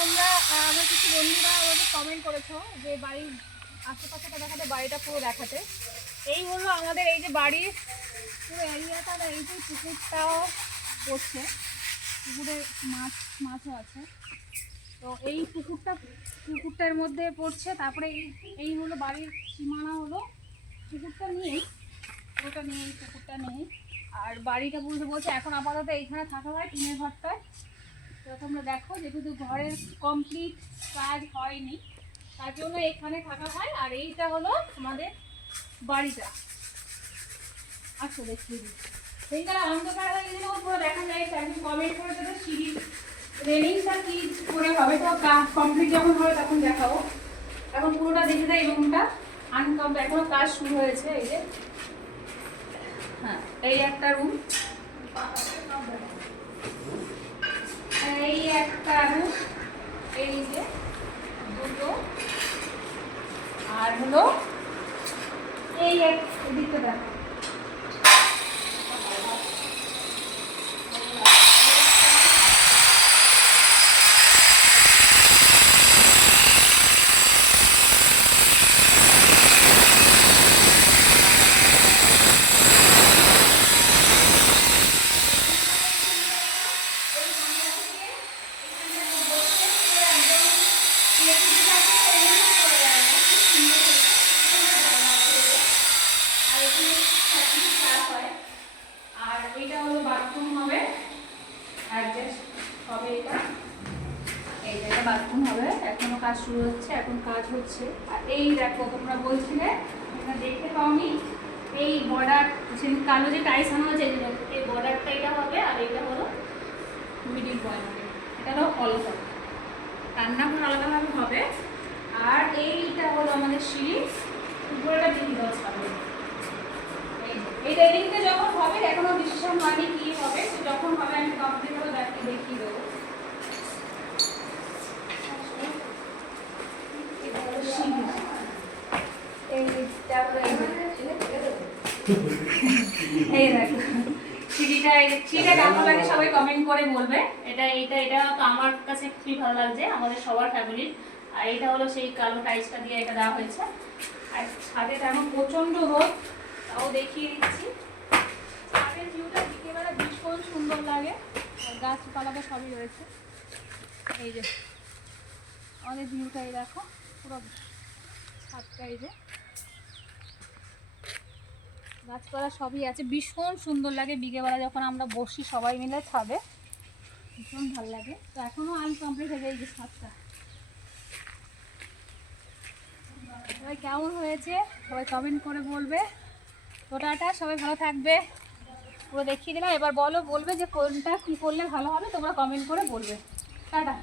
তোমরা আমার কিছু বন্ধুরা আমাকে কমেন্ট করেছো যে বাড়ির আশেপাশেটা দেখাতে, বাড়িটা পুরো দেখাতে। এই হলো আমাদের এই যে বাড়ির পুরো এরিয়াটা, এই যে পুকুরটাও পড়ছে, পুকুরে মাছও আছে। তো এই পুকুরটার মধ্যে পড়ছে। তারপরে এই হলো বাড়ির সীমানা, হলো পুকুরটা নিয়েই, পুকুরটা নিয়েই, পুকুরটা নেই। আর বাড়িটা বলছে এখন আপাতত এইখানে থাকা হয় টিনের ঘরটায়। তো তোমরা দেখো যেহেতু ঘরের কমপ্লিট কাজ হয়নি, তার জন্য এখানে থাকা হয়। আর এইটা হলো আমাদের বাড়িটা। আচ্ছা দেখিয়ে দিই। সেইখানে অন্ধকার হয়ে গেলে পুরো দেখা যায়। একদিন কমেন্ট করে দেবে সিঁড়ি রেলিংটা কি করে হবে, তো কমপ্লিট যখন হবে তখন দেখাবো। এখন পুরোটা দেখে দেয়। রুমটা আনকমপ্লিট, এখনো কাজ শুরু হয়েছে। এই যে হ্যাঁ, এই একটা রুম, এই একটা রুম, এই যে দুটো, আর হলো এই দিকটা দেখো। আর এটা হলো বাথরুম হবে, অ্যাডজাস্ট হবে এটা। এইটা বাথরুম হবে, এখনো কাজ শুরু হচ্ছে, এখন কাজ হচ্ছে। আর এই দেখো তোমরা বলছিলে এটা দেখতে পাওনি, এই বর্ডার কালো যে টাইস আনা হচ্ছে, এই বর্ডারটা এটা হবে। আর এইটা হলো মিডিল বয়লার, এটা হলো অলঘর, রান্নাঘর আলাদাভাবে হবে। আর এইটা হলো আমাদের সিঁড়ি, উপরেটা দিকে দেওয়া হবে। এই রেলিংটা যখন হবে, এখনো ডিসিশন হয়নি কি হবে, যখন হবে আমি কমপ্লিট করে দেখিয়ে দেবো। এই দেখো সিঁড়িটা কেমন লাগে সবাই কমেন্ট করে বলবে। এটা আমার কাছে খুবই ভালো লাগছে, আমাদের সবার ফ্যামিলির। আর এটা হলো সেই কালো টাইলসটা দিয়ে এটা দেওয়া হয়েছে। আর ছাদে তেমন প্রচণ্ড রোদ, তাও দেখিয়ে দিচ্ছি। ছাদের ভিউটা বিকেলবেলা ভীষণ সুন্দর লাগে, গাছপালাটা সবই রয়েছে। এই যে আমাদের ভিউটা, এই দেখো পুরো ছাদটা, এই যে গাছপালা সবই আছে, ভীষণ সুন্দর লাগে। বিকেলবেলা যখন আমরা বসি সবাই মিলে ছাদে, ভীষণ ভালো লাগে। তো এখনো আনকমপ্লিট হয়ে যায় এই যে ছাদটা। সবাই কেমন হয়েছে সবাই কমেন্ট করে বলবে। তো টাটা, সবাই ভালো থাকবে। পুরো দেখিয়ে দিলাম, এবার বলবে যে কোনটা কি করলে ভালো হবে, তোমরা কমেন্ট করে বলবে। টাটা।